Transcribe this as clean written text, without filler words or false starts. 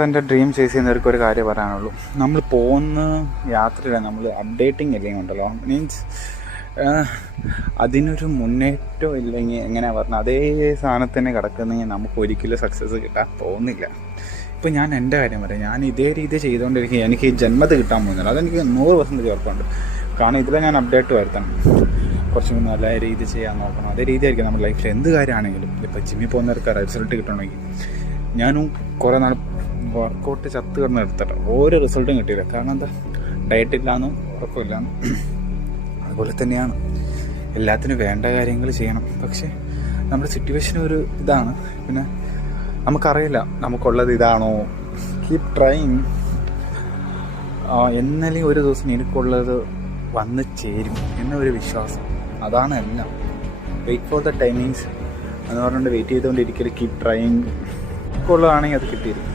തൻ്റെ dream chase ചെയ്യുന്നവർക്ക് ഒരു കാര്യം പറയാനുള്ളൂ. നമ്മൾ പോകുന്ന യാത്രയില്ല, നമ്മൾ അപ്ഡേറ്റിംഗ് ഇല്ലെങ്കിൽ ഉണ്ടല്ലോ, മീൻസ് അതിനൊരു മുന്നേറ്റം ഇല്ലെങ്കിൽ എങ്ങനെയാണ് പറഞ്ഞത്, അതേ സാധനത്തിന് കിടക്കുന്നെങ്കിൽ നമുക്ക് ഒരിക്കലും സക്സസ് കിട്ടാൻ പോകുന്നില്ല. ഇപ്പോൾ ഞാൻ എൻ്റെ കാര്യം പറയാം, ഞാൻ ഇതേ രീതി ചെയ്തുകൊണ്ടിരിക്കുക, എനിക്ക് ഈ ജന്മത്ത് കിട്ടാൻ പോകുന്നില്ല, അതെനിക്ക് 100% ഉറപ്പുണ്ട്. കാരണം ഇതിലെ ഞാൻ അപ്ഡേറ്റ് വരുത്തണം, കുറച്ചും നല്ല രീതി ചെയ്യാൻ നോക്കണം. അതേ രീതിയായിരിക്കും നമ്മുടെ ലൈഫിൽ എന്ത് കാര്യമാണെങ്കിലും. ഇപ്പോൾ ജിമ്മിൽ പോകുന്നവർക്ക് റിസൾട്ട് കിട്ടണമെങ്കിൽ ഞാനും കുറേ നാൾ വർക്കൗട്ട് ചത്ത് കിടന്ന് എടുത്തിട്ട് ഒരു റിസൾട്ടും കിട്ടിയില്ല. കാരണം എന്താ, ഡയറ്റ് ഇല്ലാന്നും ഉറക്കമില്ലാന്നും. അതുപോലെ തന്നെയാണ് എല്ലാത്തിനും വേണ്ട കാര്യങ്ങൾ ചെയ്യണം. പക്ഷേ നമ്മുടെ സിറ്റുവേഷൻ ഒരു ഇതാണ്, പിന്നെ നമുക്കറിയില്ല നമുക്കുള്ളത് ഇതാണോ. Keep trying. എന്നല്ലെങ്കിൽ ഒരു ദിവസം എനിക്കുള്ളത് വന്ന് ചേരും എന്നൊരു വിശ്വാസം, അതാണ് എല്ലാം. വെയിറ്റ് ഫോർ ദ ടൈമിങ്സ് എന്ന് പറഞ്ഞുകൊണ്ട് വെയിറ്റ് ചെയ്തുകൊണ്ടിരിക്കൽ. Keep trying. ഉള്ളതാണെങ്കിൽ അത് കിട്ടിയിരിക്കും.